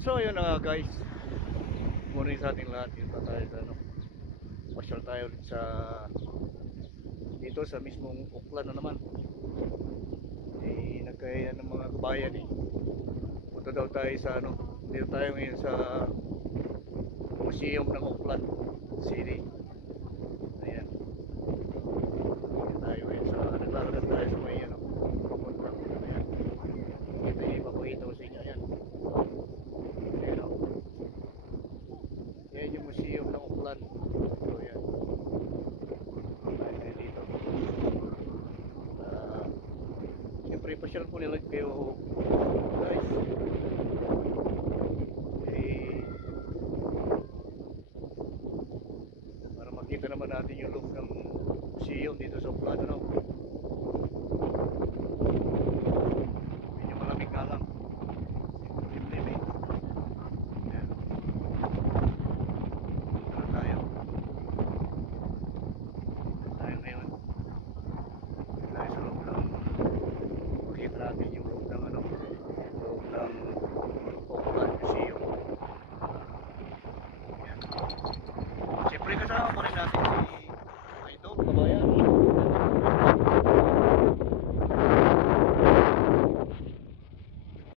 So ayun na nga guys, morning sa ating lahat. Dito tayo sa pasyal tayo ulit sa dito sa mismong Auckland na naman. Nagkaya ng mga kabayan punta daw tayo sa dito tayo ngayon sa museum ng Auckland City.